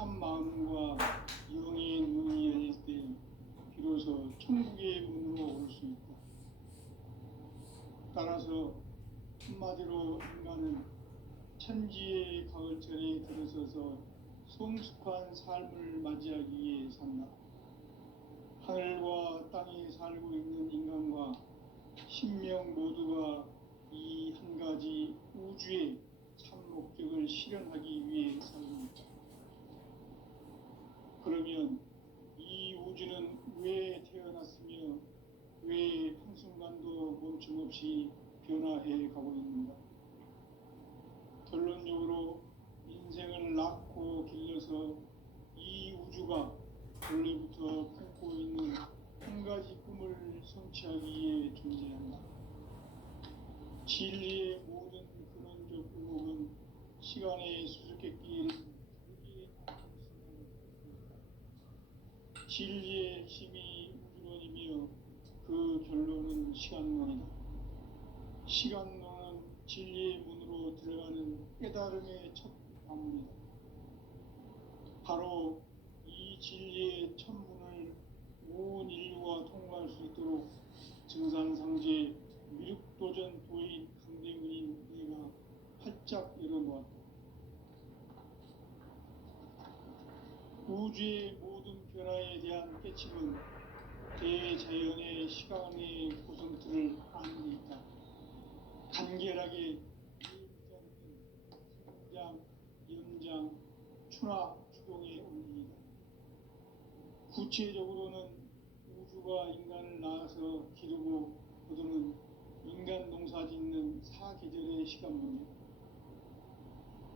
참 마음과 영의 눈이 열릴 때 비로소 천국의 문으로 올 수 있다. 따라서 한마디로 인간은 천지의 가을철에 들어서서 성숙한 삶을 맞이하기 위해 산다. 하늘과 땅에 살고 있는 인간과 신명 모두가 이 한 가지 우주의 참 목적을 실현하기 위해 살고 있다. 그러면 이 우주는 왜 태어났으며 왜 한순간도 멈춤없이 변화해 가고 있는가? 결론적으로 인생을 낳고 길러서 이 우주가 원래부터 품고 있는 한 가지 꿈을 성취하기 위해 존재한다. 진리의 모든 근원적 의혹은 시간의 수수께끼를 진리의 핵심이 우주론이며 그 결론은 시간론이다. 시간론은 진리의 문으로 들어가는 깨달음의 첫 방문이다. 바로 이 진리의 첫 문을 온 인류가 통과할 수 있도록 증산상제 미륵도전 도인 강대문인 내가 활짝 열어놓았다. 우주의 모든 변화에 대한 깨침은 대자연의 시간의 고성틀을 아는 데 있다. 간결하게 성장, 연장, 추나 추동의 원리이다. 구체적으로는 우주가 인간을 낳아서 기르고 거두는 인간 농사 짓는 사계절의 시간문이다.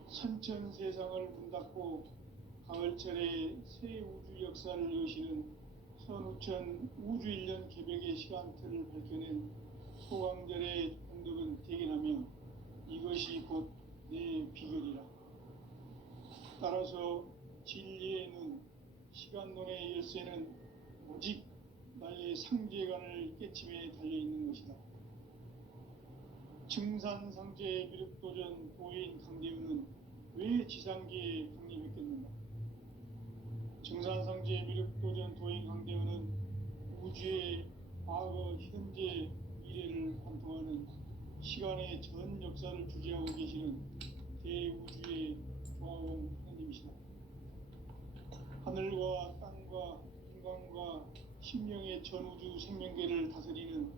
선천 세상을 문 닫고 가을철에 새 우주 역사를 여시는 선우천 우주 1년 개벽의 시간틀을 밝혀낸 소강절의 공덕은 대견하며 이것이 곧 내 비결이라. 따라서 진리의 눈, 시간론의 열쇠는 오직 나의 상제관을 깨침에 달려있는 것이다. 증산상제 미륵도전 도인 강대우는 왜 지상계에 강림했겠는가? 증산상제 미륵도전 도인 강대우는 우주의 과거, 현재, 미래를 관통하는 시간의 전 역사를 주재하고 계시는 대우주의 조화공 하느님이시다. 하늘과 땅과 인간과 신명의 전우주 생명계를 다스리는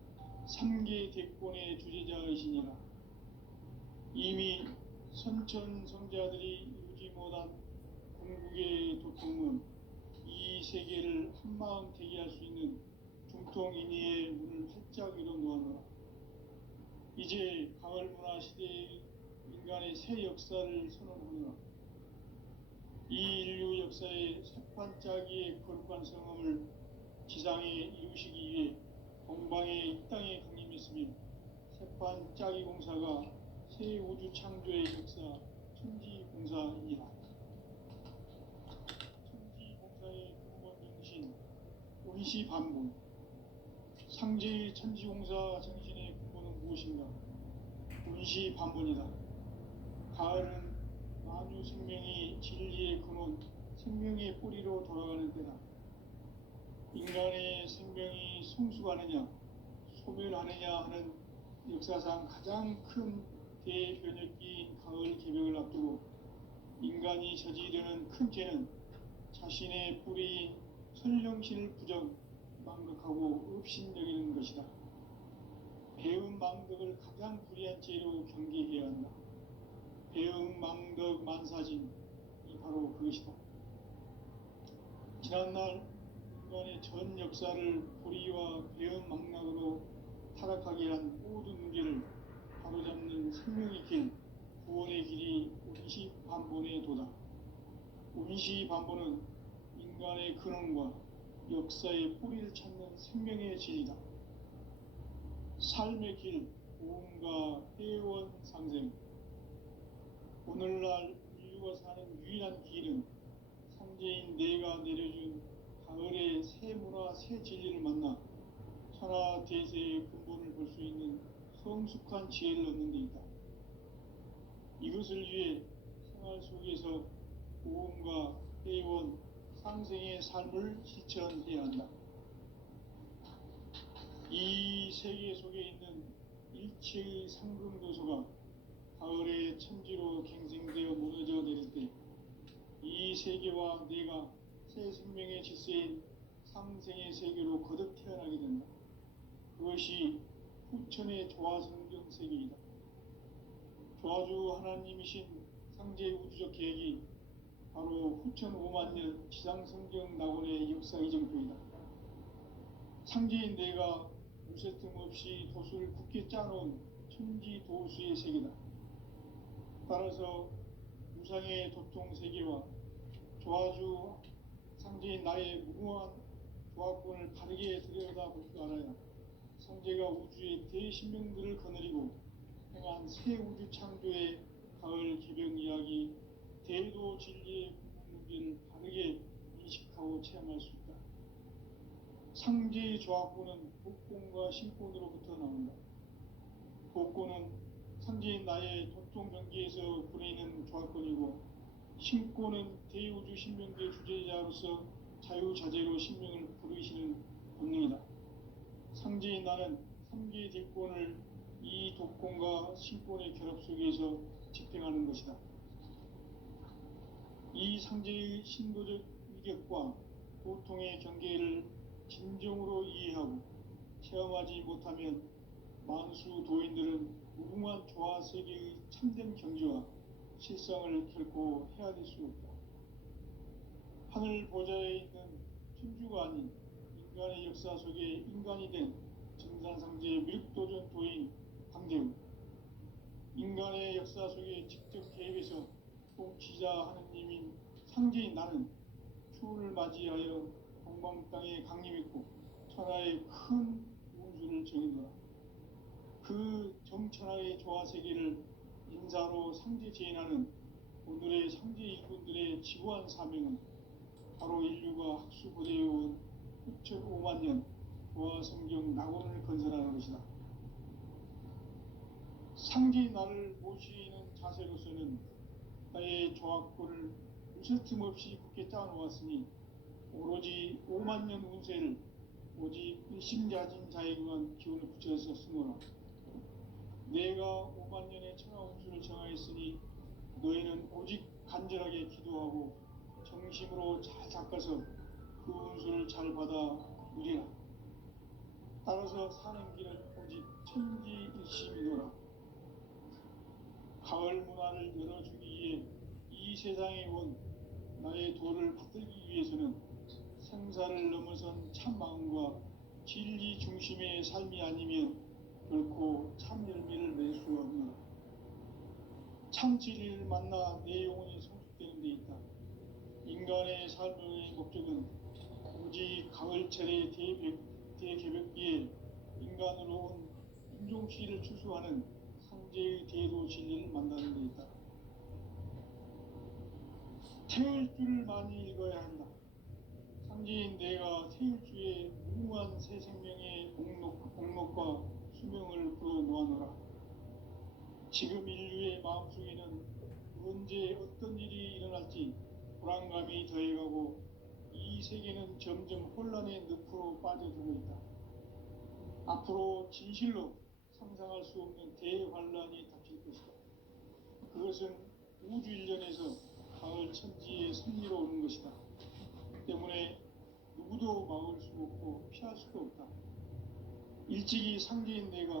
3계 대권의 주재자이시니라. 이미 선천성자들이 이루지 못한 궁극의 도통은 이 세계를 한마음 되게 할 수 있는 중통인의의 문을 활짝 열어놓았노라. 이제 가을문화 시대의 인간의 새 역사를 선언하노라. 이 인류 역사의 새판짜기의 거룩한 성함을 지상에 이루시기 위해 동방에 이 땅에 강림했으며 새판짜기 공사가 새 우주 창조의 역사 천지공사이니라. 천지공사의 근본 정신 원시반본. 상제의 천지공사 정신의 근본은 무엇인가? 원시반본이다. 가을은 만유 생명이 진리의 근원, 생명의 뿌리로 돌아가는 때다. 인간의 생명이 성숙하느냐, 소멸하느냐 하는 역사상 가장 큰 대변혁기인 가을 개벽을 앞두고 인간이 저지르는 큰 죄는 자신의 뿌리인 선령신을 부정, 망각하고 업신여기는 것이다. 배음 망덕을 가장 불의한 죄로 경계해야 한다. 배음 망덕 만사진이 바로 그것이다. 지난날 인간의 전 역사를 불의와 배음 망락으로 타락하게 한 모든 문제를 바로잡는 생명의 길, 구원의 길이 원시반본의 도다. 원시반본은 인간의 근원과 역사의 뿌리를 찾는 생명의 진리다. 삶의 길, 고음과 회원 상생. 오늘날 인류가 사는 유일한 길은 상제인 내가 내려준 가을의 새 문화, 새 진리를 만나 천하 대세의 근본을 볼 수 있는 성숙한 지혜를 얻는 데 있다. 이것을 위해 생활 속에서 고음과 해온 상생의 삶을 실천해야 한다. 이 세계 속에 있는 일체의 상금도서가 가을의 천지로 갱생되어 무너져 내릴 때 이 세계와 내가 새 생명의 질서인 상생의 세계로 거듭 태어나게 된다. 그것이 후천의 조화성경 세계이다. 조화주 하나님이신 상제 우주적 계획이 바로 후천 5만 년 지상성경 낙원의 역사 이정표이다. 상제인 내가 무쇠 틈 없이 도수를 굳게 짜놓은 천지 도수의 세계다. 따라서 무상의 도통 세계와 조화주 상제인 나의 무궁한 조화권을 바르게 들여다볼 줄 알아야 상제가 우주의 대신명들을 거느리고 행한 새 우주 창조의 가을 개병 이야기 대도 진리의 문제를 바르게 인식하고 체험할 수 있다. 상제의 조화권은 복권과 신권으로부터 나온다. 복권은 상제인 나의 도통 경계에서 보내는 조화권이고, 신권은 대우주 신명계 주제자로서 자유자재로 신명을 부르시는 본능이다. 상제인 나는 3개 대권을 이 독권과 신권의 결합 속에서 집행하는 것이다. 이 상제의 신도적 위격과 고통의 경계를 진정으로 이해하고 체험하지 못하면 만수 도인들은 무궁한 조화 세계의 참된 경지와 실상을 결코 헤아릴 수 없다. 하늘 보좌에 있는 천주가 아닌 인간의 역사 속에 인간이 된 정산상제의 미륵도전 도인 강대우, 인간의 역사 속에 직접 개입해서 통치자 하느님인 상제인 나는 추후를 맞이하여 동방 땅에 강림했고 천하의 큰 운수를 정해놓아 그 정천하의 조화세계를 인사로 상제 제인하는 오늘의 상제 일꾼들의 지구한 사명은 바로 인류가 학수고대해온 6,5만 년 조화성경 낙원을 건설하는 것이다. 상제인 나를 모시는 자세로서는 나의 조화권을 무쇠 틈 없이 굳게 짜놓았으니 오로지 5만 년 운세를 오직 일심자진 자에게만 기운을 붙여서 쓰노라. 내가 5만 년의 천하 운수를 정하였으니 너희는 오직 간절하게 기도하고 정심으로 잘 닦아서 그 운수를 잘 받아 누리라. 따라서 사는 길은 오직 천지일심이노라. 가을 문화를 열어주기 위해 이 세상에 온 나의 도를 받들기 위해서는 생사를 넘어선 참 마음과 진리 중심의 삶이 아니면 결코 참 열매를 맺을 수 없노라. 참 진리를 만나 내 영혼이 성숙되는 데 있다. 인간의 삶의 목적은 오직 가을철의 대개벽기에 인간으로 온 인종시를 추수하는 상제의 대도 진리를 만나는 데 있다. 태울 줄을 많이 읽어야 한다. 상제인 내가 태울 주의 무궁한 새 생명의 공목과 수명을 불어놓아노라. 지금 인류의 마음속에는 언제 어떤 일이 일어날지 불안감이 더해가고 이 세계는 점점 혼란의 늪으로 빠져들고 있다. 앞으로 진실로 상상할 수 없는 대환란이 닥칠 것이다. 그것은 우주 일련에서 가을 천지의 승리로 오는 것이다. 때문에 누구도 막을 수 없고 피할 수도 없다. 일찍이 상제인 내가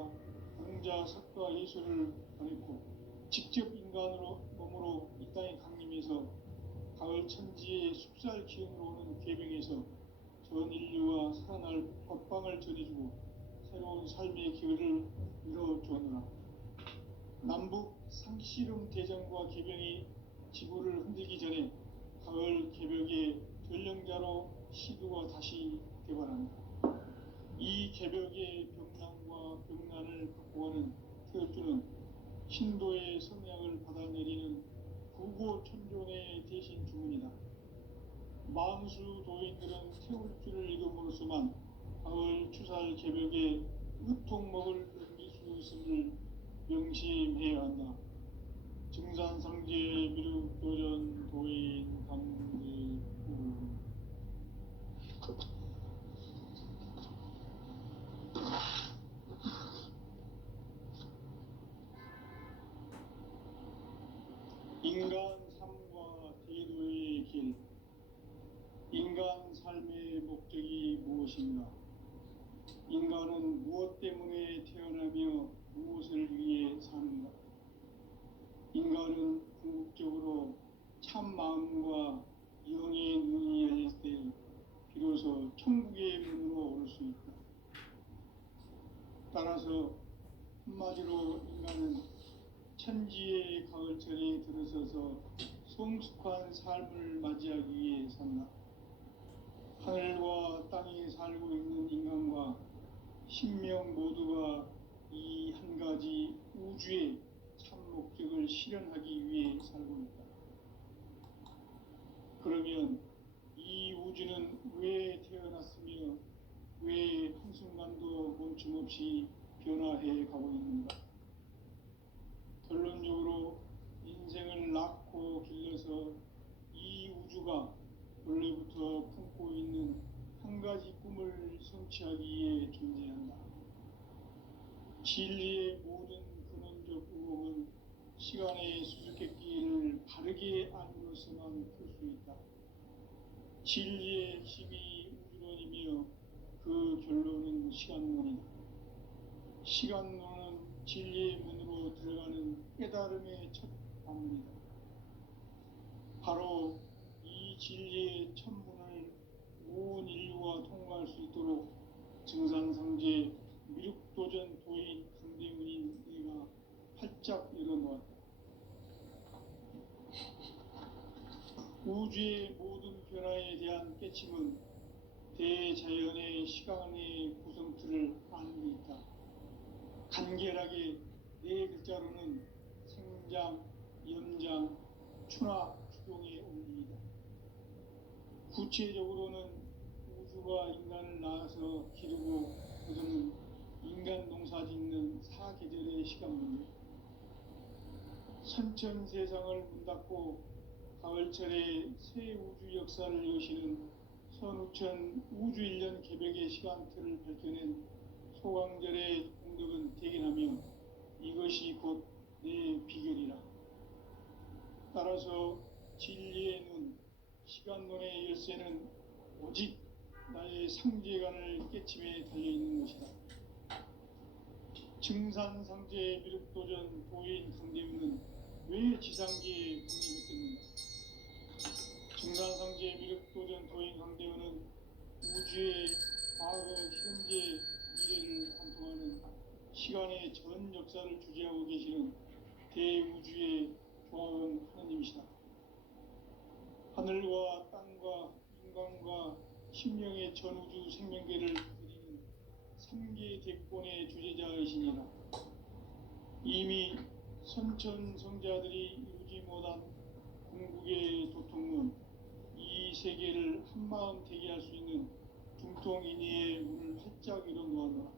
공자, 석가, 예수를 보냈고 직접 인간으로 몸으로 이 땅에 강림해서 가을 천지의 숲살 기운으로 오는 괴병에서 전 인류와 살아날 법방을 전해주고 새로운 삶의 기회를 이뤄주었노라. 남북 상씨름 대전과 개병이 지구를 흔들기 전에 가을 개벽의 전령자로 시두가 다시 개발한다. 이 개벽의 병난과 병난을 극복하는 태어주는 신도의 성향을 받아내리는 구고천존의 대신 주문이다. 만수 도인들은 태울 줄을 읽음으로써만 가을 추살 개벽에 으통먹을 넘길 수 있음을 명심해야 한다. 증산상제 미륵도전 도인 강지 길. 인간 삶의 목적이 무엇인가? 인간은 무엇 때문에 태어나며 무엇을 위해 사는가? 인간은 궁극적으로 참 마음과 영의 눈이 열릴 때 비로소 천국의 문으로 오를 수 있다. 따라서 한마디로 인간은 천지의 가을철에 들어서서 성숙한 삶을 맞이하기 위해 산다. 하늘과 땅에 살고 있는 인간과 신명 모두가 이 한 가지 우주의 참 목적을 실현하기 위해 살고 있다. 그러면 이 우주는 왜 태어났으며 왜 한순간도 멈춤없이 변화해 가고 있는가? 결론적으로 인생을 낳고 길러서 이 우주가 원래부터 품고 있는 한 가지 꿈을 성취하기 위해 존재한다. 진리의 모든 근원적 의혹은 시간의 수수께끼를 바르게 알므로서만 풀 수 있다. 진리의 핵심이 우주론이며 그 결론은 시간론이다. 시간론은 진리의 문으로 들어가는 깨달음의 첫 방문이다. 바로 이 진리의 첫 문을 온 인류가 통과할 수 있도록 증산상제 미륵도전 도인 강대문인 내가 활짝 열어놓았다. 우주의 모든 변화에 대한 깨침은 대자연의 시간의 구성틀을 아는 데 있다. 간결하게 네 글자로는 생장, 연장, 추나 추동의 원리이다. 구체적으로는 우주가 인간을 낳아서 기르고 거두는 인간 농사 짓는 사계절의 시간 문제. 선천 세상을 문 닫고 가을철에 새 우주 역사를 여시는 선우천 우주 1년 개벽의 시간틀을 밝혀낸 소강절의 공덕은 대견하며 이것이 곧 내 비결이라. 따라서 진리의 눈, 시간론의 열쇠는 오직 나의 상제관을 깨침에 달려있는 것이다. 증산상제 미륵도전 도인 강대문은 왜 지상계에 독립했겠는가? 증산상제 미륵도전 도인 강대문은 우주의 과거, 현재, 미래를 관통하는 시간의 전 역사를 주재하고 계시는 대우주의 조화원 하느님이시다. 하늘과 땅과 인간과 신명의 전우주 생명계를 다스리는 3계 대권의 주재자이시니라. 이미 선천성자들이 이루지 못한 궁극의 도통문, 이 세계를 한마음 되게 할 수 있는 중통인의의 문을 활짝 열어놓았노라.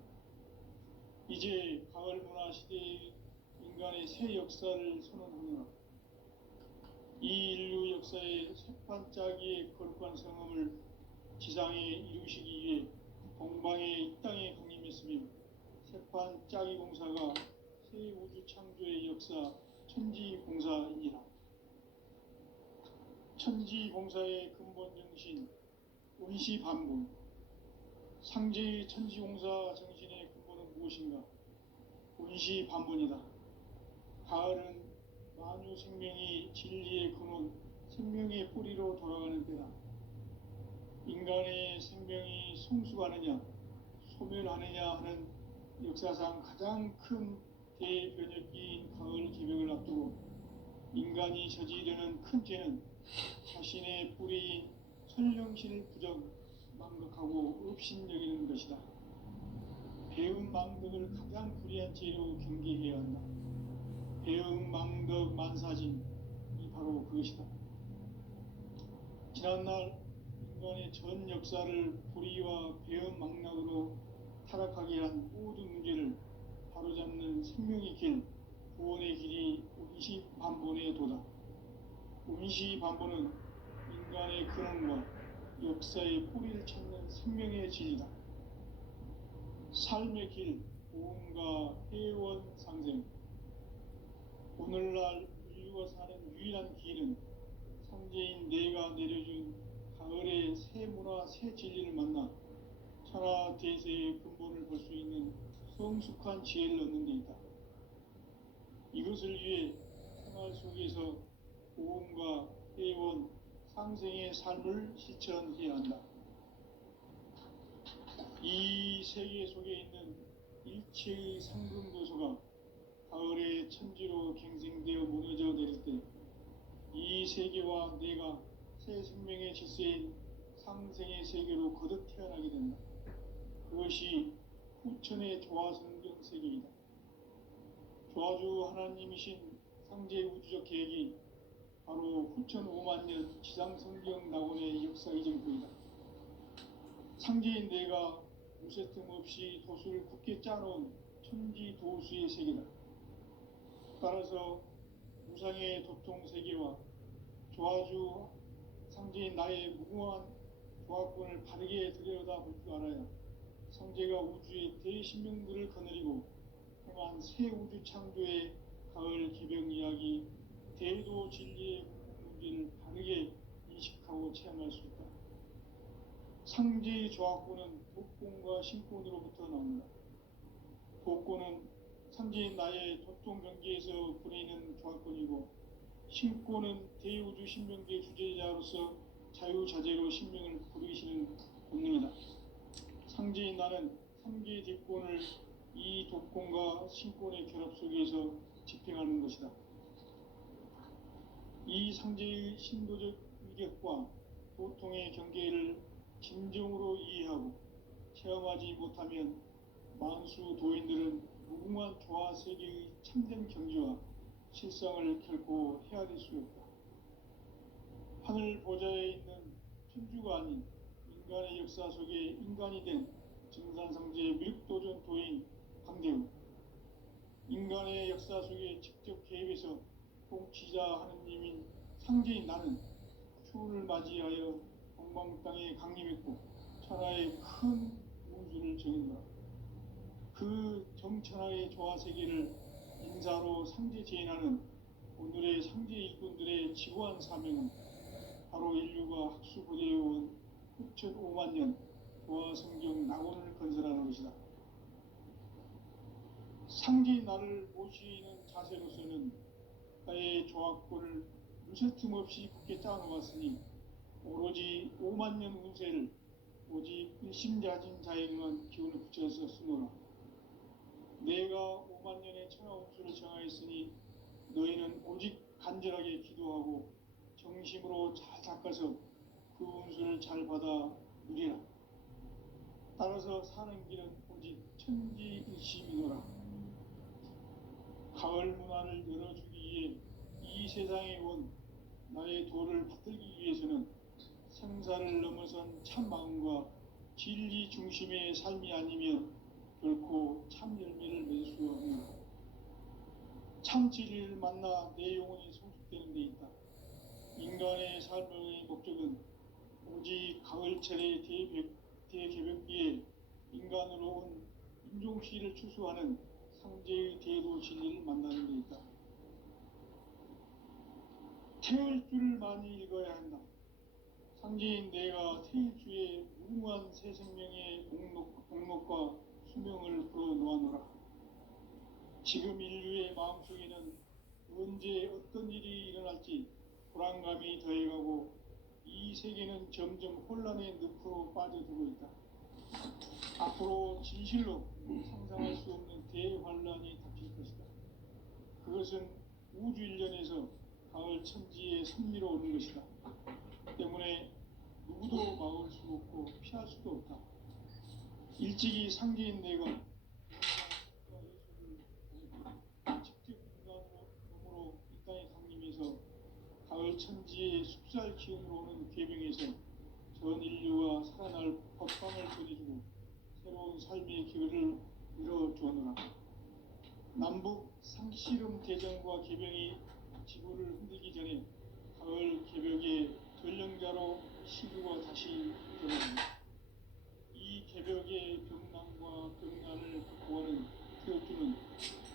이제 가을 문화 시대의 인간의 새 역사를 선언하노라. 이 인류 역사의 새판짜기의 거룩한 성함을 지상에 이루시기 위해 동방의 이 땅에 강림했으며 새판짜기 공사가 새 우주 창조의 역사 천지공사이니라. 천지공사의 근본 정신 운시반분. 상제의 천지공사 정신의 근본은 무엇인가? 운시반분이다. 가을은 만유 생명이 진리의 근원, 생명의 뿌리로 돌아가는 때다. 인간의 생명이 성숙하느냐, 소멸하느냐 하는 역사상 가장 큰 대변혁기인 가을 개벽을 앞두고 인간이 저지르는 큰 죄는 자신의 뿌리인 설령신을 부정, 망각하고 업신여기는 것이다. 배움 망덕을 가장 불의한 죄로 경계해야 한다. 배움 망덕 만사진이 바로 그것이다. 지난날 인간의 전 역사를 불의와 배움 망락으로 타락하게 한 모든 문제를 바로잡는 생명의 길, 구원의 길이 운시반본의 도다. 운시반본은 인간의 근원과 역사의 뿌리를 찾는 생명의 진리다. 삶의 길, 보험과 회원 상생. 오늘날 인류가 사는 유일한 길은 성지인 내가 내려준 가을의 새 문화 새 진리를 만나 천하 대세의 근본을 볼 수 있는 성숙한 지혜를 얻는 데 있다. 이것을 위해 생활 속에서 고음과 회원, 상생의 삶을 실천해야 한다. 이 세계 속에 있는 일체의 상금도서가 가을의 천지로 갱생되어 무너져 내릴 때 이 세계와 내가 새 생명의 질서인 상생의 세계로 거듭 태어나게 된다. 그것이 후천의 조화성경 세계이다. 조화주 하나님이신 상제 우주적 계획이 바로 후천 5만 년 지상성경 낙원의 역사 이정표이다. 상제인 내가 무쇠틈 없이 도수를 굳게 짜놓은 천지 도수의 세계다. 따라서 무상의 도통 세계와 조화주 상제인 나의 무궁한 조화권을 바르게 들여다볼 줄 알아야 성제가 우주의 대신명들을 거느리고 행한 새 우주 창조의 가을 기병 이야기 대도 진리의 문제를 바르게 인식하고 체험할 수 있다. 상제의 조화권은 독권과 신권으로부터 나온다. 독권은 상제인 나의 도통 경계에서 부리는 조화권이고, 신권은 대우주 신명계 주제자로서 자유자재로 신명을 부르시는 본능이다. 상제인 나는 3개의 뒷권을 이 독권과 신권의 결합 속에서 집행하는 것이다. 이 상제의 신도적 위격과 도통의 경계를 진정으로 이해하고 체험하지 못하면 만수 도인들은 무궁한 조화 세계의 참된 경지와 실상을 결코 헤아릴 수 없다. 하늘 보좌에 있는 천주가 아닌 인간의 역사 속에 인간이 된 증산상제의 밀도전 도인 강대우, 인간의 역사 속에 직접 개입해서 통치자 하느님인 상제인 나는 추운을 맞이하여 동방 땅에 강림했고 천하의 큰 우주를 정인다. 그 정천하의 조화세계를 인사로 상제 제인하는 오늘의 상제 일꾼들의 지구한 사명은 바로 인류가 학수고대해온 후천 5만 년 조화성경 낙원을 건설하는 것이다. 상제인 나를 모시는 자세로서는 나의 조화권을 무쇠틈 없이 굳게 짜놓았으니 오로지 5만 년 운세를 오직 일심자진 자에게만 기운을 붙여서 쓰노라. 내가 5만 년의 천하 운수를 정하였으니 너희는 오직 간절하게 기도하고 정심으로 잘 닦아서 그 운수를 잘 받아 누리라. 따라서 사는 길은 오직 천지일심이노라. 가을 문화를 열어주기 위해 이 세상에 온 나의 도를 받들기 위해서는 생사를 넘어선 참 마음과 진리 중심의 삶이 아니면 결코 참 열매를 맺을 수 없는 참 진리를 만나 내 영혼이 성숙되는 데 있다. 인간의 삶의 목적은 오직 가을철의 대개벽기에 인간으로 온 인종시를 추수하는 상제의 대도 진리를 만나는 데 있다. 태을 줄을 많이 읽어야 한다. 상제인 내가 태일주의 무궁한 새 생명의 목록과 수명을 풀어놓아노라. 지금 인류의 마음속에는 언제 어떤 일이 일어날지 불안감이 더해가고 이 세계는 점점 혼란의 늪으로 빠져들고 있다. 앞으로 진실로 상상할 수 없는 대환란이 닥칠 것이다. 그것은 우주 일련에서 가을 천지의 섭리로 오는 것이다. 때문에 누구도 막을 수 없고 피할 수도 없다. 일찍이 상제인 내가 직접 인간으로 이 땅에 강림해서 가을 천지의 숲살 기운으로 오는 계명에서 전 인류와 살아날 법방을 전해주고 새로운 삶의 기회를 이뤄주었노라. 남북 상씨름 대전과 계병이 지구를 흔들기 전에 가을 개벽의 전령자로 시구가 다시 들어옵니다. 이 개벽의 병난과 병난을 바꿔가는 태어주는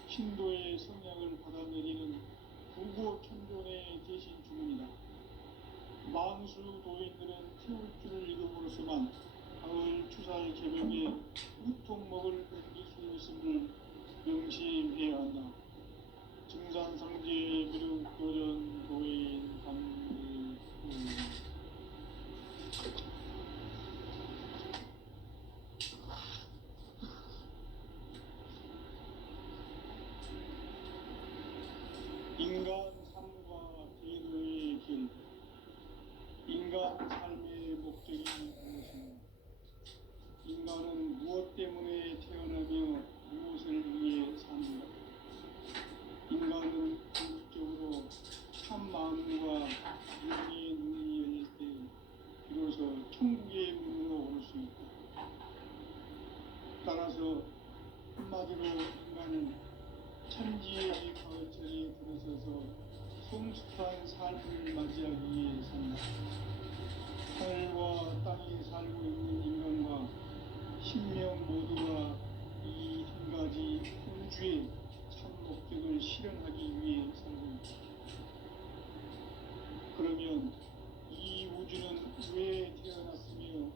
신도의 성향을 받아내리는 부고 천존의 대신 주문이다. 만수 도인들은 태울 줄을 이름으로서만 가을 추살 개벽에 우통목을 옮길 수 있음을 명심해야 한다. 증산상제 미륵 도전 도인 강의 인간 삶과 제도의 길. 인간 삶의 목적이 무엇인가? 인간은 무엇 때문에 태어나며 무엇을 위해 사는가? 인간은 궁극적으로 참 마음과 윤리의 눈이 열릴 때 비로소 천국의 문으로 올 수 있다. 따라서 한마디로 인간은 천지의 가을철에 들어서서 성숙한 삶을 맞이하기 위해 산다. 하늘과 땅에 살고 있는 인간과 신명 모두가 이 한 가지 우주의 참 목적을 실현하기 위해 살고 있다. 그러면 이 우주는 왜 태어났으며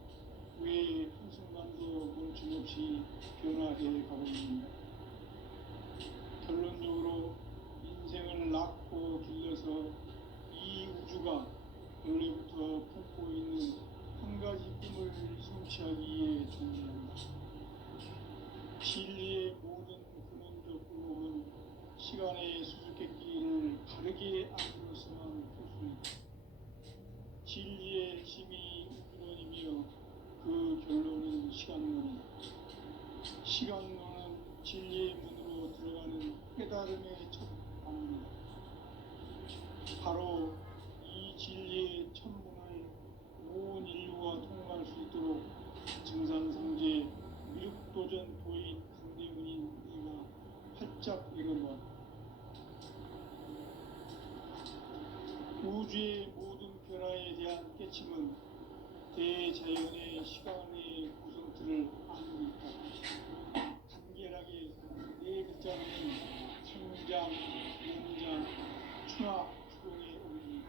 왜 한순간도 멈춤없이 변화해 가고 있는가? 결론적으로 인생을 낳고 길러서 이 우주가 원래부터 품고 있는 한 가지 꿈을 성취하기 위해 존재한다. 진리의 모든 근원적 의혹은 시간의 수수께끼를 다르게 안으로서만 풀 수 있다. 진리의 핵심이 우주론이며 그 결론은 시간론이다. 시간론은 진리의 문으로 들어가는 깨달음의 첫 방문이다. 바로 이 진리의 천문을 온 인류가 통과할 수 있도록 증산상제 미륵도전 도인 강대훈인 이가 활짝 열어놓았다. 우주의 모든 변화에 대한 깨침은 대자연의 시간의 구성틀을 안고 있다. 간결하게 네 글자로는 성장, 연장, 충화, 추동의 오름입니다.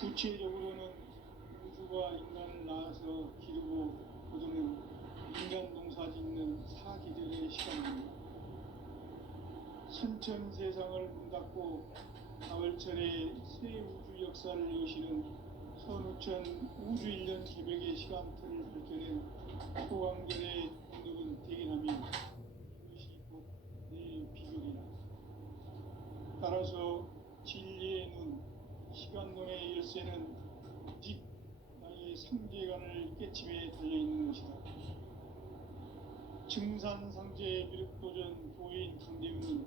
구체적으로는 우주가 인간을 낳아서 기르고 거두는 인간 농사 짓는 사계절의 시간입니다. 선천 세상을 문 닫고 가을철에 새 우주 역사를 여시는 선우천 우주 1년 개벽의 시간틀을 밝혀낸 소강절의 공덕은 대견하며 이것이 곧 내 비결이다. 따라서 진리의 눈, 시간론의 열쇠는 오직 나의 상계관을 깨침에 달려있는 것이다. 증산상제 미륵도전 도인 강대훈은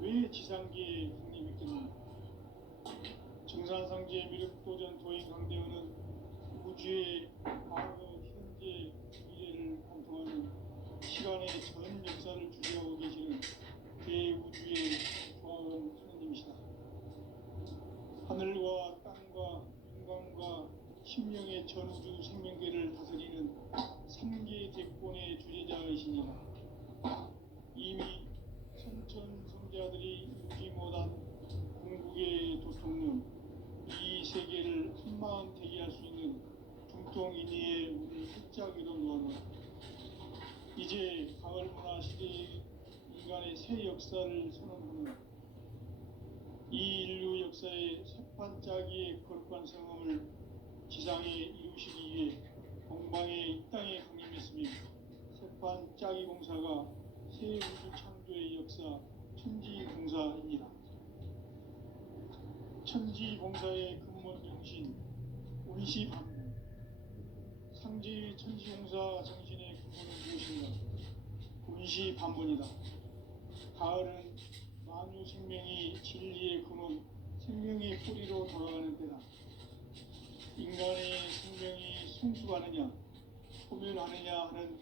왜 지상계에 강림했겠는가? 증산상제 미륵도전 도인 강대훈은 우주의 과거, 현재, 미래를 관통하는 시간의 전 역사를 주재하고 계시는 대우주의 조화원 하느님이시다. 하늘과 땅과 인간과 신명의 전우주 생명계를 다스리는 3계 대권의 주재자이시니라. 이미 선천성자들이 읽지 못한 궁극의 도통론, 이 세계를 한마음 되게 할 수 있는 중통인의의 문을 활짝 열어놓았노라. 이제 가을문화 시대의 인간의 새 역사를 선언하노라. 이 인류 역사의 새판짜기의 거룩한 성험을 지상에 이루시기 위해 동방의 이 땅에 강림했으며 새판짜기 공사가 새 우주 창조의 역사 천지공사입니다. 천지공사의 근본 정신, 운시반문. 상제 천지공사 정신의 근본은 무엇인가? 운시반문이다. 가을은 만유 생명이 진리의 근원, 생명의 뿌리로 돌아가는 때다. 인간의 생명이 성숙하느냐, 소멸하느냐 하는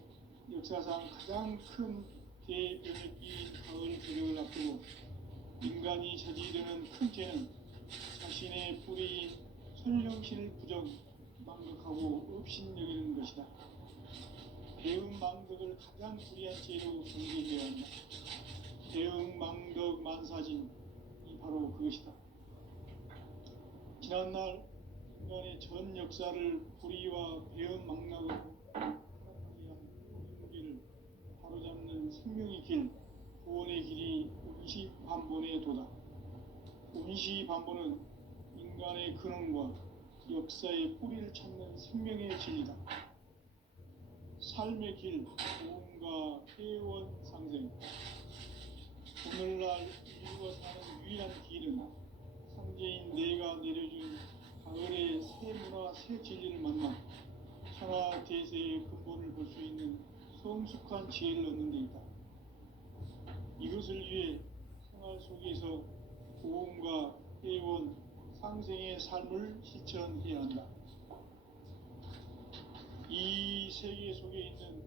역사상 가장 큰 대변혁기인 가을 개벽을 앞두고 인간이 저지르는 큰 죄는 자신의 뿌리인 설령신을 부정, 망극하고 업신여기는 것이다. 대응망덕을 가장 불의한 죄로 경계해야 한다. 대응망덕 만사진이 바로 그것이다. 지난날 인간의 전 역사를 불의와 배은 망락으로 하나님의 문제를 바로잡는 생명의 길, 구원의 길이 운시반본에 도다. 운시반본은 인간의 근원과 역사의 뿌리를 찾는 생명의 진리다. 삶의 길, 구원과 회원 상생. 오늘날 인류가 사는 유일한 길은 상제인 내가 내려준 가을의 새 문화, 새 진리를 만나 천하 대세의 근본을 볼 수 있는 성숙한 지혜를 얻는 데 있다. 이것을 위해 생활 속에서 보험과 회원, 상생의 삶을 실천해야 한다. 이 세계 속에 있는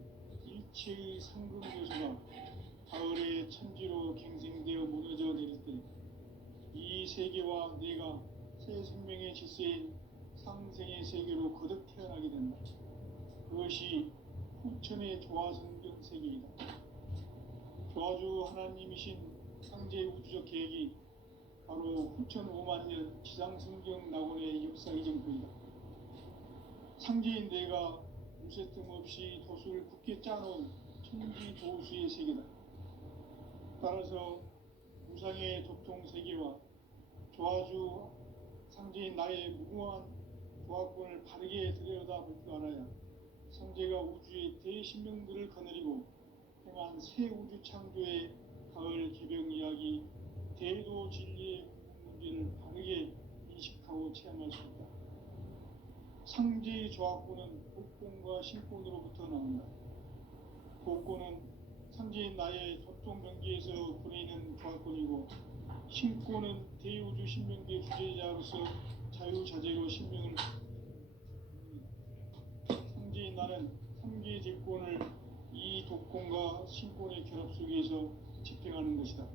일체의 상근교수가 가을의 천지로 갱생되어 무너져 내릴 때 이 세계와 내가 새 생명의 질서인 상생의 세계로 거듭 태어나게 된다. 그것이 후천의 조화성경 세계이다. 조화주 하나님이신 상제 우주적 계획이 바로 후천 5만 년 지상성경 낙원의 역사 이정표이다. 상제인 내가 무쇠 틈 없이 도수를 굳게 짜놓은 천지 도수의 세계다. 따라서 무상의 도통 세계와 조화주 상제인 나의 무궁한 조화권을 바르게 들여다볼 줄 알아야 상제가 우주의 대신명들을 거느리고 행한 새 우주 창조의 가을 개병 이야기, 대도 진리의 문제를 바르게 인식하고 체험할 수 있다. 상제의 조화권은 복권과 신권으로부터 나온다. 복권은 상제인 나의 도통 경계에서 보내는 조화권이고, 신권은 대우주 신명계 주제자로서 자유자재로 신명을 상제인 나는 3개의 제권을 이 독권과 신권의 결합 속에서 집행하는 것이다.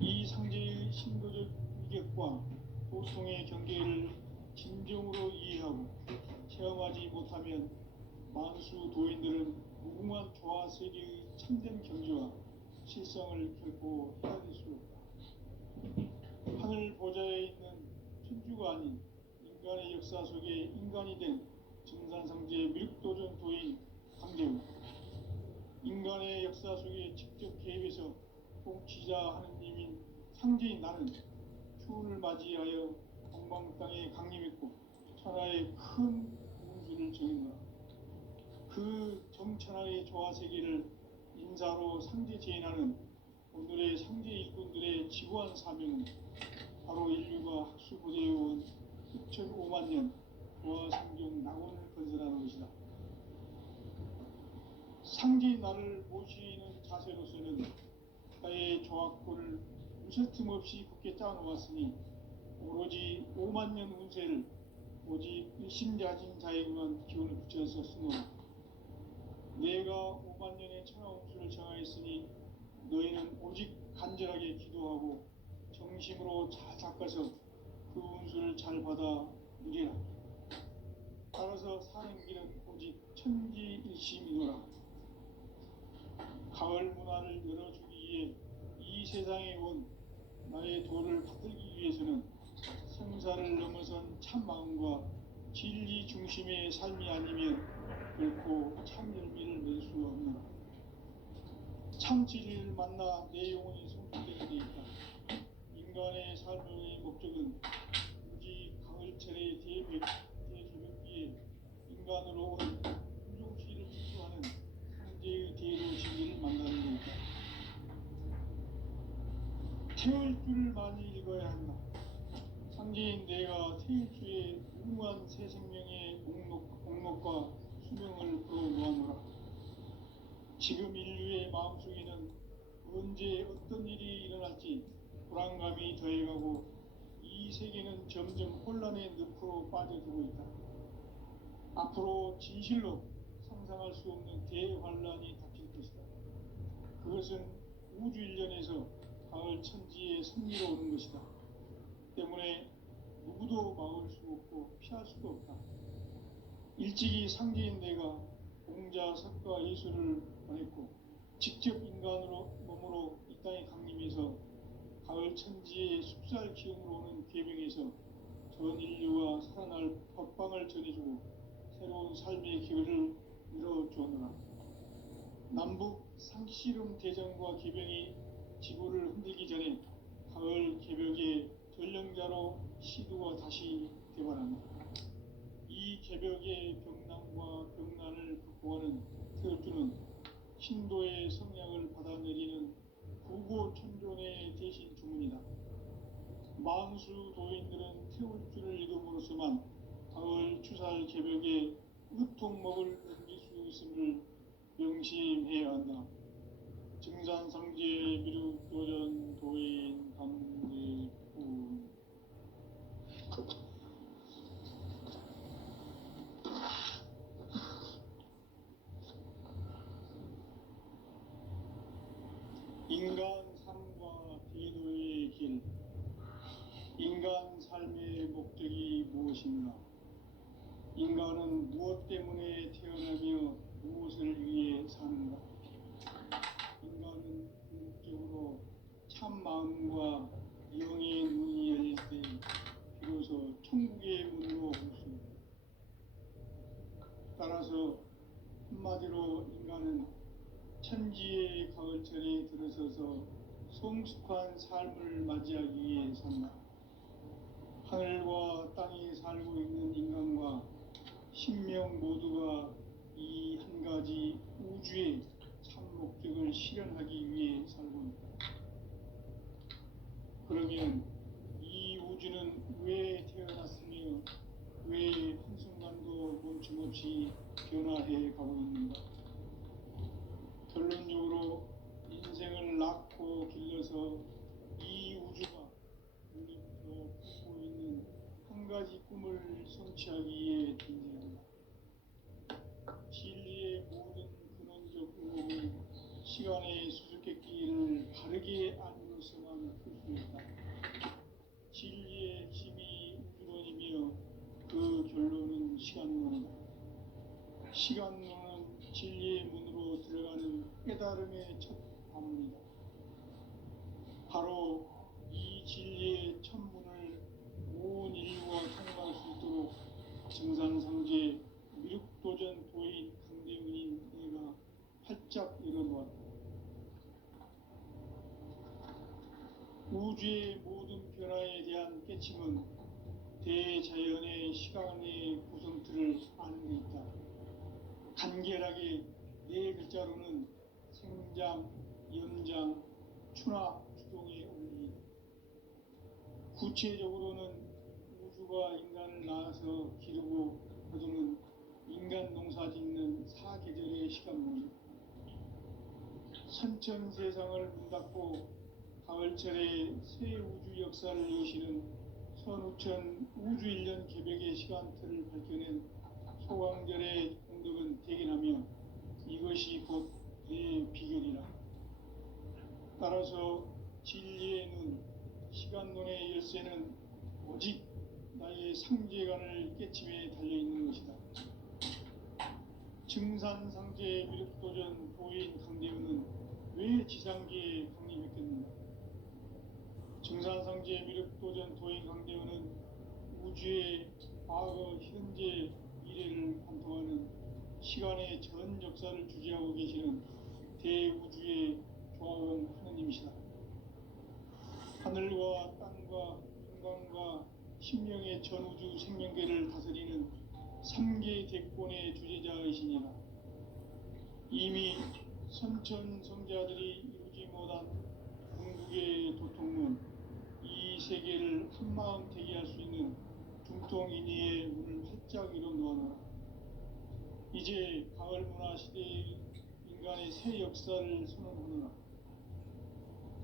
이 상제의 신도적 위격과 도통의 경계를 진정으로 이해하고 체험하지 못하면 만수 도인들은 무궁한 조화 세계의 참된 경지와 실성을 결코 헤아릴 수 없다. 하늘 보좌에 있는 천주가 아닌 인간의 역사 속에 인간이 된 증산상제의 밀도전 도인 강제우, 인간의 역사 속에 직접 개입해서 통치자 하느님인 상제인 나는 추운을 맞이하여 동방 땅에 강림했고 천하의 큰 운수를 정했노라. 그 정천하의 조화 세계를 인사로 상제 제인하는 오늘의 상제 일꾼들의 지구한 사명은 바로 인류가 학수고대해온 6,5만 년 조화 성경 낙원을 건설하는 것이다. 상제인 나를 모시는 자세로서는 나의 조화권을 무쇠 틈 없이 굳게 짜놓았으니 오로지 5만 년 운세를 오직 일심자진 자에게만 기운을 붙여서 쓰노라. 내가 5만 년의 천하 운수를 정하였으니 너희는 오직 간절하게 기도하고 정심으로 잘 닦아서 그 운수를 잘 받아 누리라. 따라서 사는 길은 오직 천지일심이노라. 가을 문화를 열어주기 위해 이 세상에 온 나의 도를 받들기 위해서는 생사를 넘어선 참마음과 진리 중심의 삶이 아니면 결코 참 열매를 낼 수 없노라. 참 진리를 만나 내 영혼이 성숙되게 돼 있다. 인간의 삶의 목적은 오직 가을철의 대조병기에 인간으로 온 인종시를 흡수하는 상제의 대로 진리를 만나는 데 있다. 태울 줄을 많이 읽어야 한다. 상제인 내가 태일주의 무궁한 새 생명의 목록과 수명을 풀어놓아노라. 지금 인류의 마음속에는 언제 어떤 일이 일어날지 불안감이 더해가고 이 세계는 점점 혼란의 늪으로 빠져들고 있다. 앞으로 진실로 상상할 수 없는 대환란이 닥칠 것이다. 그것은 우주 일련에서 가을 천지의 승리로 오는 것이다. 때문에 누구도 막을 수 없고 피할 수도 없다. 일찍이 상제인 내가 공자, 석가, 예수를 보냈고 직접 인간으로 몸으로 이 땅에 강림해서 가을 천지의 숲살 기운으로 오는 계명에서 전 인류가 살아날 법방을 전해주고 새로운 삶의 기회를 열어주었노라. 남북 상씨름 대전과 개병이 지구를 흔들기 전에 가을 개벽의 전령자로 시두가 다시 개발한다. 이 개벽의 병난과 병난을 극복하는 태울주는 신도의 성량을 받아내리는 구고천존의 대신 주문이다. 만수 도인들은 태울주를 읽음으로써만 가을 추살 개벽의 의통목을 넘길 수 있음을 명심해야 한다. 증산상제 미륵도전 도인 강제군 인간 삶과 대도의 길. 인간 삶의 목적이 무엇인가? 인간은 무엇 때문에 태어나며 무엇을 위해 사는가? 인간은 궁극적으로 참 마음과 영의 문이 열릴 때 비로소 천국의 문으로 올 수 있다. 따라서 한마디로 인간은 천지의 가을철에 들어서서 성숙한 삶을 맞이하기 위해 산다. 하늘과 땅에 살고 있는 인간과 신명 모두가 이 한 가지 우주의 참 목적을 실현하기 위해 살고 있다. 그러면 이 우주는 왜 태어났으며 왜 한순간도 멈춤없이 변화해 가고 있는가? 결론적으로 인생을 낳고 길러서 이 우주가 우리부터 품고 있는 한 가지 꿈을 성취하기 위해 존재한다. 진리의 모든 근원적 의혹은 시간의 수수께끼를 바르게 알므로서만 풀 수 있다. 진리의 핵심이 우주론이며 그 결론은 시간론이다. 시간론은 진리의 문으로 들어가는 깨달음의 첫 관문이다. 바로 이 진리의 첫 문을 온 인류가 통과할 수 있도록 증산상제 미륵도전 도인 강대훈인 내가 활짝 열어놓았다. 우주의 모든 변화에 대한 깨침은 대자연의 시간의 구성틀을 아는 데 있다. 간결하게 네 글자로는 생장, 연장, 추나 추동의 원리. 구체적으로는 우주가 인간을 낳아서 기르고 거두는 인간 농사 짓는 사계절의 시간문이다. 선천 세상을 문 닫고 가을철에 새 우주 역사를 여시는 선우천 우주일년 개벽의 시간틀을 밝혀낸 소강절의 공덕은 대견하며 이것이 곧 내 비결이라. 따라서 진리의 눈, 시간론의 열쇠는 오직 나의 상제관을 깨침에 달려있는 것이다. 증산상제 미륵도전 도인 강대훈은 왜 지상계에 강림했겠는가? 증산상제 미륵도전 도인 강대훈은 우주의 과거, 현재, 미래를 관통하는 시간의 전 역사를 주재하고 계시는 대우주의 조화원 하느님이시다. 하늘과 땅과 인간과 신명의 전우주 생명계를 다스리는 3계 대권의 주재자이시니라. 이미 선천성자들이 이루지 못한 궁극의 도통문, 이 세계를 한마음 되게 할 수 있는 중통인의의 문을 활짝 열어놓아라. 이제 가을 문화 시대의 인간의 새 역사를 선언하노라.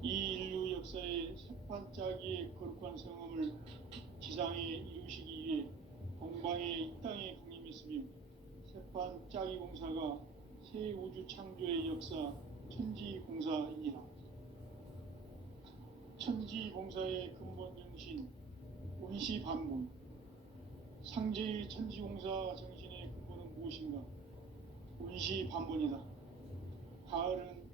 이 인류 역사의 새판짜기의 거룩한 성험을 지상에 이루시기 위해 동방의 이 땅에 강림했으며 새판짜기 공사가 새 우주 창조의 역사 천지공사이니라. 천지공사의 근본 정신 원시반분. 상제의 천지공사 정신의 근본은 무엇인가? 원시반분이다. 가을은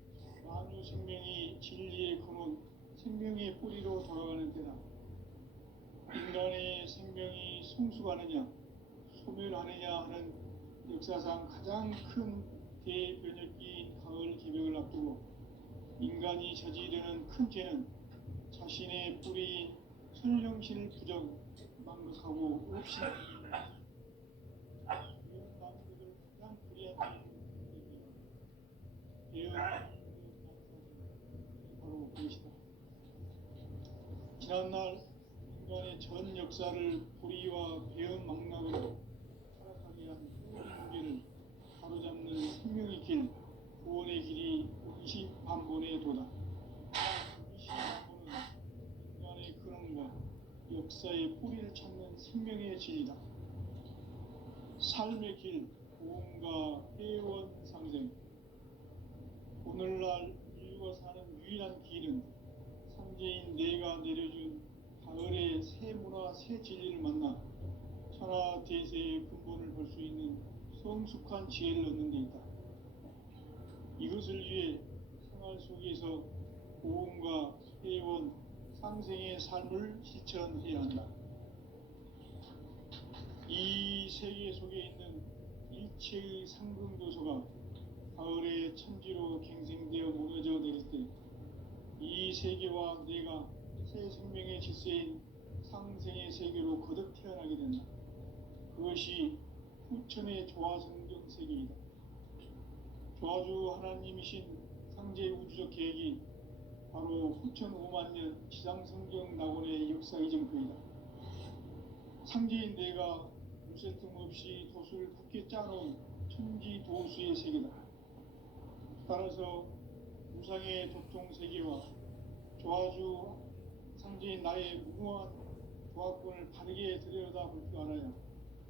만유 생명이 진리의 근원, 생명의 뿌리로 돌아가는 때다. 인간의 생명이 성숙하느냐 소멸하느냐 하는 역사상 가장 큰 대변혁기인 가을 개벽을 앞두고 인간이 저지르는 큰 죄는 자신의 뿌리인 설령신을 부정 망각하고 없이 이런 남들을 가장 불의한 죄는 바로 그것이다. 지난날 인간의 전 역사를 불의와 배은 망락으로 타락하게 한 문제를 바로잡는 생명의 길, 구원의 길이 운시반본의 도다. 운시반본은 인간의 근원과 역사의 뿌리를 찾는 생명의 진리다. 삶의 길, 구원과 회원 상생. 오늘날 인류가 사는 유일한 길은 상제인 내가 내려준 가을의 새 문화, 새 진리를 만나 천하 대세의 근본을 볼 수 있는 성숙한 지혜를 얻는 데 있다. 이것을 위해 생활 속에서 고음과 회원, 상생의 삶을 실천해야 한다. 이 세계 속에 있는 일체의 상승도서가 가을의 천지로 갱생되어 무너져 내릴 때 이 세계와 내가 새 생명의 질서인 상생의 세계로 거듭 태어나게 된다. 그것이 후천의 조화성경 세계이다. 조화주 하나님이신 상제의 우주적 계획이 바로 후천 5만년 지상성경 낙원의 역사 이정표이다. 상제인 내가 무쇠 틈 없이 도수를 굳게 짜놓은 천지 도수의 세계다. 따라서 우상의 도통 세계와 조화주 상제인 나의 무궁한 조화권을 바르게 들여다볼 줄 알아야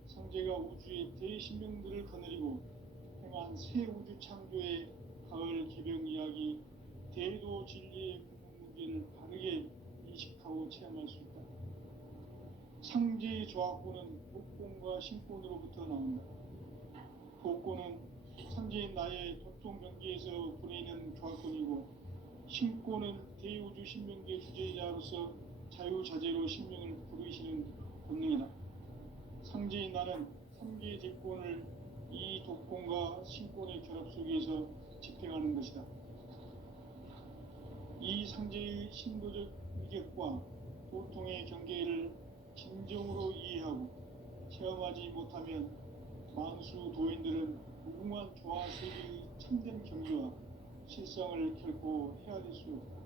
상제가 우주의 대신명들을 거느리고 행한 새 우주 창조의 가을 개벽 이야기, 대도 진리의 궁극 문제를 바르게 인식하고 체험할 수 있다. 상제의 조화권은 복권과 신권으로부터 나온다. 복권은 상제인 나의 도통 경계에서 부리는 조화권이고, 신권은 대우주 신명계 주제자로서 자유자재로 신명을 부르시는 본능이다. 상제인 나는 3개의 대권을 이 독권과 신권의 결합 속에서 집행하는 것이다. 이 상제의 신도적 위격과 보통의 경계를 진정으로 이해하고 체험하지 못하면 만수 도인들은 무궁한 조화 세계의 참된 경지와 실상을 결코 헤아릴 수 없다.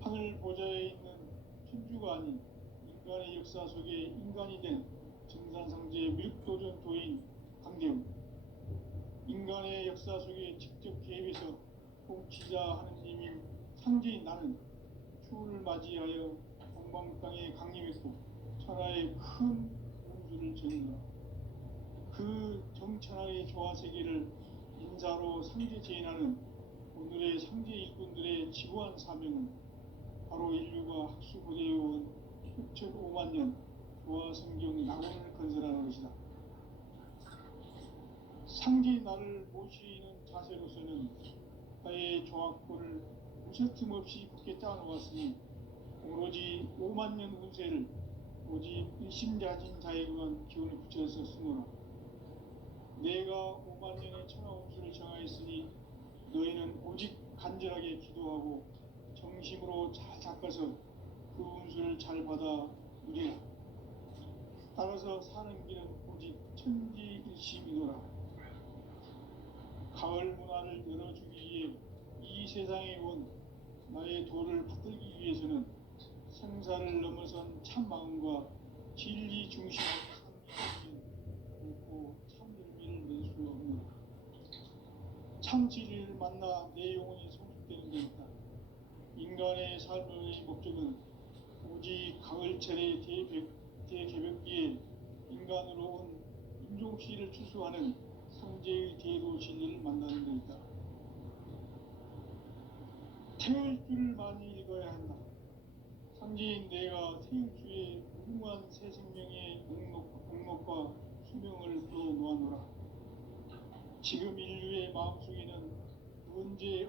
하늘 보좌에 있는 천주가 아닌 인간의 역사 속에 인간이 된 증산상제의 밀도전 도인 강대웅, 인간의 역사 속에 직접 개입해서 통치자 하느님인 상제인 나는 추후를 맞이하여 동방 땅에 강림했고 천하의 큰 운주를 지는다. 그 정천하의 조화 세계를 인사로 상제 제인하는 오늘의 상제 일꾼들의 지구한 사명은 바로 인류가 학수고대해온 후천 5만년 조화 성경 낙원을 건설하는 것이다. 상제인 나를 모시는 자세로서는 나의 조화권을 무쇠틈 없이 굳게 짜놓았으니 오로지 5만년 운세를 오직 일심자진 자에게만 기운을 붙여서 쓰노라. 내가 5만년의 천하 운수를 정하였으니 너희는 오직 간절하게 기도하고 정심으로 잘 닦아서 그 운수를 잘 받아 누리라. 따라서 사는 길은 오직 천지일심이노라. 가을 문화를 열어주기 위해 이 세상에 온 나의 도를 받들기 위해서는 생사를 넘어선 참마음과 진리 중심의 삶이 결코 참열매를 낼 수 없노라. 참 진리를 만나 내 영혼이 성숙되는 데 있다. 인간의 삶의 목적은 오직 가을철의 대개벽기에 인간으로 온 인종씨를 추수하는 상제의 대도 진리를 만나는 데 있다. 태울 줄을 많이 읽어야 한다. 상제인 내가 태울주의 무궁한 새 생명의 목록과 수명을 풀어 놓아노라. 지금 인류의 마음속에는 언제